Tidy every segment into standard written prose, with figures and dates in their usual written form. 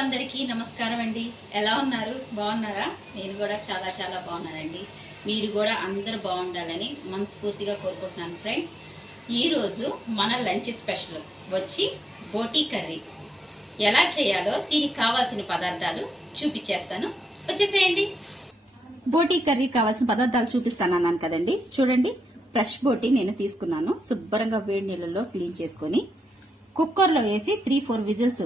అందరికీ నమస్కారం అండి. ఎలా ఉన్నారు? బాగున్నారా? నేను కూడా చాలా చాలా బాగున్నానండి. మీరు కూడా అందరూ బాగుండాలని మనస్ఫూర్తిగా కోరుకుంటున్నాను ఫ్రెండ్స్. ఈరోజు మన లంచ్ స్పెషల్ వచ్చి బోటీ కర్రీ. ఎలా చేయాలో దీనికి కావాల్సిన పదార్థాలు చూపించేస్తాను, వచ్చేసేయండి. బోటీ కర్రీ కావాల్సిన పదార్థాలు చూపిస్తాను అన్నాను కదండి. చూడండి, ఫ్రెష్ బోటీ నేను తీసుకున్నాను. శుభ్రంగా వేడి నీళ్ళలో క్లీన్ చేసుకొని కుక్కర్లో వేసి 3-4 విజిల్స్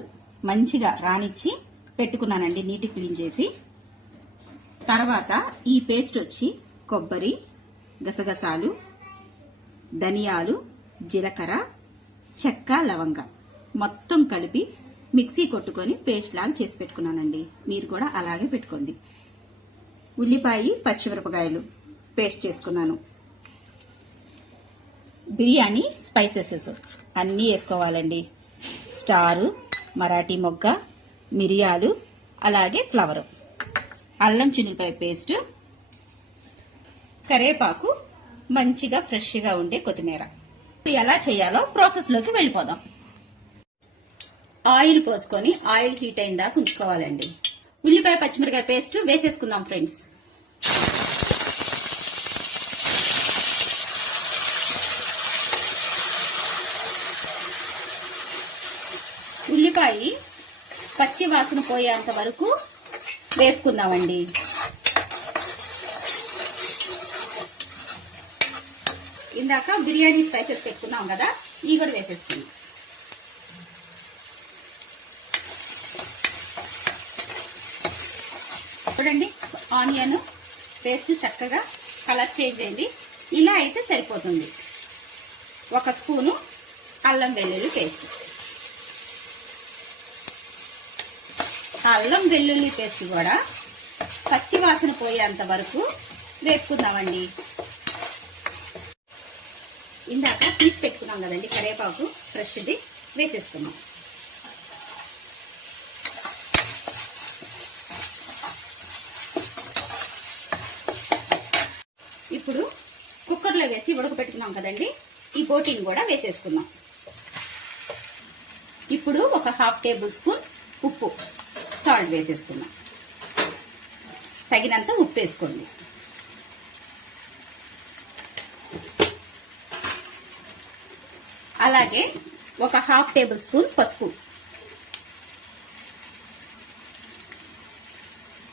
మంచిగా రానిచ్చి పెట్టుకున్నానండి, నీటి క్లీన్ చేసి. తర్వాత ఈ పేస్ట్ వచ్చి కొబ్బరి, గసగసాలు, ధనియాలు, జీలకర్ర, చెక్క, లవంగ మొత్తం కలిపి మిక్సీ కొట్టుకొని పేస్ట్ లాగా చేసి పెట్టుకున్నానండి. మీరు కూడా అలాగే పెట్టుకోండి. ఉల్లిపాయ, పచ్చిమిరపకాయలు పేస్ట్ చేసుకున్నాను. బిర్యానీ స్పైసెస్ అన్నీ వేసుకోవాలండి. స్టారు, మరాఠీ మొగ్గ, మిరియాలు, అలాగే ఫ్లవరు, అల్లం చిన్నులపాయ పేస్ట్, కరివేపాకు, మంచిగా ఫ్రెష్గా ఉండే కొత్తిమీర. ఎలా చేయాలో ప్రాసెస్లోకి వెళ్ళిపోదాం. ఆయిల్ పోసుకొని ఆయిల్ హీట్ అయిన దాకా ఉంచుకోవాలండి. ఉల్లిపాయ పచ్చిమిరకాయ పేస్ట్ వేసేసుకుందాం ఫ్రెండ్స్. ఉల్లిపాయ పచ్చి వాసన పోయేంత వరకు వేసుకుందామండి. ఇందాక బిర్యానీ స్పైసెస్ పెట్టుకున్నాం కదా, ఇవి కూడా వేసేసుకుందాం. చూడండి, ఆనియన్ పేస్ట్ చక్కగా కలర్ చేంజ్ అయింది. ఇలా అయితే సరిపోతుంది. 1 స్పూను అల్లం వెల్లుల్లి పేస్ట్. అల్లం వెల్లుల్లి పేస్ట్ కూడా పచ్చి వాసన పోయేంత వరకు వేపుకుందామండి. ఇందాక తీసి పెట్టుకున్నాం కదండి కరివేపాకు, ఫ్రెష్ది వేసేసుకున్నాం. ఇప్పుడు కుక్కర్లో వేసి ఉడకబెట్టుకున్నాం కదండి, ఈ బోటీని కూడా వేసేసుకున్నాం. ఇప్పుడు ఒక 1/2 టేబుల్ స్పూన్ ఉప్పు, సాల్ట్ వేసేసుకున్నాం. తగినంత ఉప్పు వేసుకోండి. అలాగే ఒక 1/2 టేబుల్ స్పూన్ పసుపు.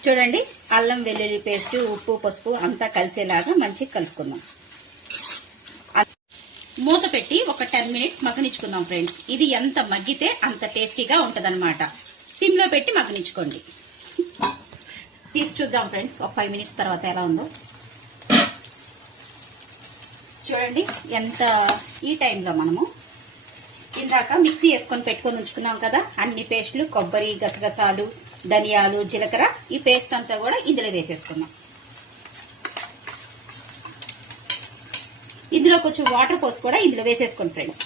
చూడండి, అల్లం వెల్లుల్లి పేస్ట్, ఉప్పు, పసుపు అంతా కలిసేలాగా మంచిగా కలుపుకుందాం. మూత పెట్టి ఒక 10 మినిట్స్ మగ్గనిచ్చుకుందాం ఫ్రెండ్స్. ఇది ఎంత మగ్గితే అంత టేస్టీగా ఉంటదన్నమాట. సిమ్ లో పెట్టి మగ్గనించుకోండి. తీసి చూద్దాం ఫ్రెండ్స్ ఒక 5 మినిట్స్ తర్వాత ఎలా ఉందో. చూడండి, ఎంత ఈ టైంలో మనము ఇందాక మిక్సీ వేసుకొని పెట్టుకొని ఉంచుకున్నాం కదా అన్ని పేస్టులు, కొబ్బరి, గసగసాలు, ధనియాలు, జీలకర్ర, ఈ పేస్ట్ అంతా కూడా ఇందులో వేసేసుకున్నాం. ఇందులో కొంచెం వాటర్ పోసి కూడా ఇందులో వేసేసుకోండి ఫ్రెండ్స్.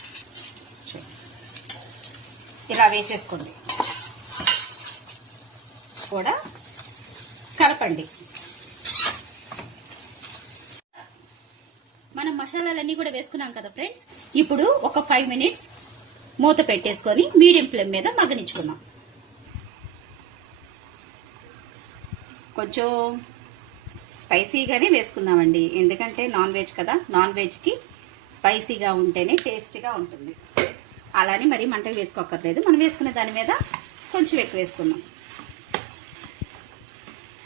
ఇలా వేసేసుకోండి, కూడా కలపండి. మనం మసాలాలన్నీ కూడా వేసుకున్నాం కదా ఫ్రెండ్స్. ఇప్పుడు ఒక 5 మినిట్స్ మూత పెట్టేసుకొని మీడియం ఫ్లేమ్ మీద మగ్గనించుకున్నాం. కొంచెం స్పైసీగానే వేసుకుందామండి, ఎందుకంటే నాన్ వెజ్ కదా. నాన్ వెజ్కి స్పైసీగా ఉంటేనే టేస్టీగా ఉంటుంది. అలానే మరీ మంటగా వేసుకోకర్లేదు. మనం వేసుకునే దాని మీద కొంచెం ఎక్కువ వేసుకున్నాం.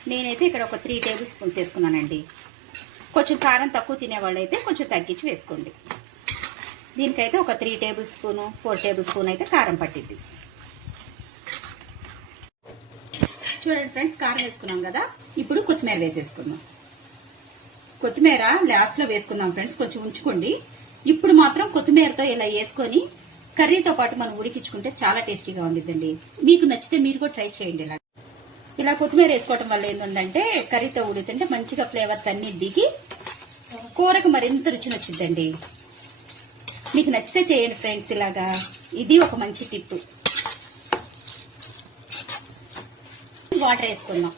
నేనైతే ఇక్కడ ఒక 3 టేబుల్ స్పూన్స్ వేసుకున్నానండి. కొంచెం కారం తక్కువ తినేవాళ్ళు అయితే కొంచెం తగ్గించి వేసుకోండి. దీనికైతే ఒక 3 టేబుల్ స్పూను 4 టేబుల్ స్పూన్ అయితే కారం పట్టింది. చూడండి ఫ్రెండ్స్, కారం వేసుకున్నాం కదా, ఇప్పుడు కొత్తిమీర వేసేసుకుందాం. కొత్తిమీర లాస్ట్లో వేసుకుందాం ఫ్రెండ్స్, కొంచెం ఉంచుకోండి. ఇప్పుడు మాత్రం కొత్తిమీరతో ఇలా వేసుకొని కర్రీతో పాటు మనం ఉడికించుకుంటే చాలా టేస్టీగా ఉండిద్దండి. మీకు నచ్చితే మీరు కూడా ట్రై చేయండి. ఇలా కొత్తిమీర వేసుకోవటం వల్ల ఏంటంటే కర్రీతో ఉడికితే మంచిగా ఫ్లేవర్స్ అన్ని దిగి కూరకు మరింత రుచి నచ్చిద్దండి. మీకు నచ్చితే చేయండి ఫ్రెండ్స్ ఇలాగా. ఇది ఒక మంచి టిప్. వాటర్ వేసుకుందాం.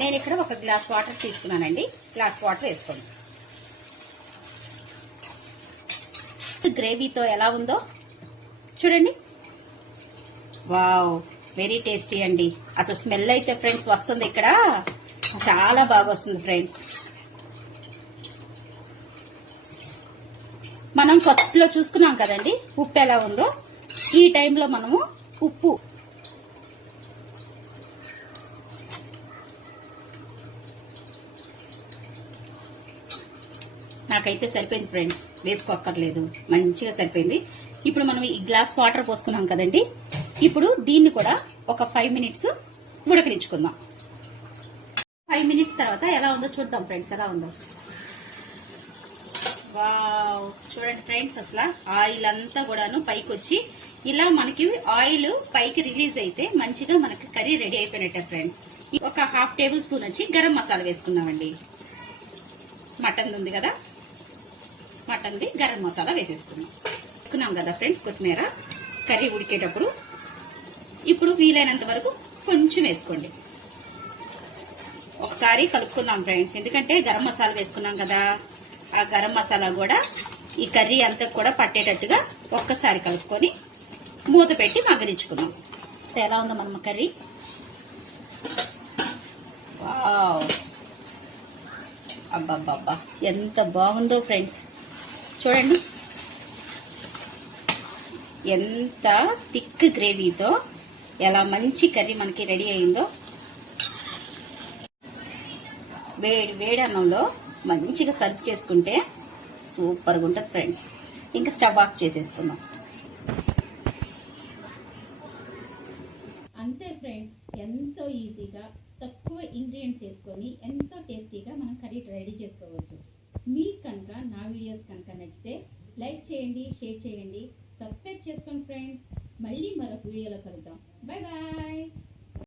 నేను ఇక్కడ ఒక గ్లాస్ వాటర్ తీసుకున్నానండి. గ్లాస్ వాటర్ వేసుకోండి. గ్రేవీతో ఎలా ఉందో చూడండి. వావ్, వెరీ టేస్టీ అండి. అసలు స్మెల్ అయితే ఫ్రెండ్స్ వస్తుంది ఇక్కడ, చాలా బాగా వస్తుంది ఫ్రెండ్స్. మనం ఫస్ట్ లో చూసుకున్నాం కదండి ఉప్పు ఎలా ఉందో, ఈ టైంలో మనము ఉప్పు నాకైతే సరిపోయింది ఫ్రెండ్స్, వేసుకోక్కర్లేదు, మంచిగా సరిపోయింది. ఇప్పుడు మనం ఈ గ్లాస్ వాటర్ పోసుకున్నాం కదండి, ఇప్పుడు దీన్ని కూడా ఒక 5 మినిట్స్ ఉడకనించుకుందాం. 5 మినిట్స్ తర్వాత ఎలా ఉందో చూద్దాం ఫ్రెండ్స్, ఎలా ఉందో. వావ్, చూడండి ఫ్రెండ్స్, అసలు ఆయిల్ అంతా కూడాను పైకి వచ్చి ఇలా మనకి ఆయిల్ పైకి రిలీజ్ అయితే మంచిగా మనకి కర్రీ రెడీ అయిపోయినట్టే ఫ్రెండ్స్. ఒక 1/2 టేబుల్ స్పూన్ వచ్చి గరం మసాలా వేసుకుందామండి. మటన్ ఉంది కదా, మటన్ది గరం మసాలా వేసుకున్నాం కదా ఫ్రెండ్స్. కొత్తిమీర కర్రీ ఉడికేటప్పుడు ఇప్పుడు వీలైనంత వరకు కొంచెం వేసుకోండి. ఒకసారి కలుపుకుందాం ఫ్రెండ్స్, ఎందుకంటే గరం మసాలా వేసుకున్నాం కదా, ఆ గరం మసాలా కూడా ఈ కర్రీ అంతా కూడా పట్టేటట్టుగా ఒక్కసారి కలుపుకొని మూత పెట్టి మగ్గనించుకుందాం. ఎలా ఉందో మన కర్రీ. వావ్, అబ్బాబ్బా ఎంత బాగుందో ఫ్రెండ్స్, చూడండి ఎంత థిక్ గ్రేవీతో ఎలా మంచి కర్రీ మనకి రెడీ అయిందో. వేడి అన్నంలో మంచిగా సర్వ్ చేసుకుంటే సూపర్గా ఉంటుంది ఫ్రెండ్స్. ఇంకా స్టవ్ ఆఫ్ చేసేసుకుందాం. అంతే ఫ్రెండ్స్, ఎంతో ఈజీగా తక్కువ ఇంగ్రీడియంట్స్ వేసుకొని ఎంతో టేస్టీగా మనం కర్రీ రెడీ చేసుకోవచ్చు. మీకు కనుక నా వీడియోస్ కనుక నచ్చితే లైక్ చేయండి, షేర్ చేయండి, సబ్స్క్రైబ్ చేసుకోండి ఫ్రెండ్స్. మళ్ళీ మరొక వీడియోలో కలుద్దాం.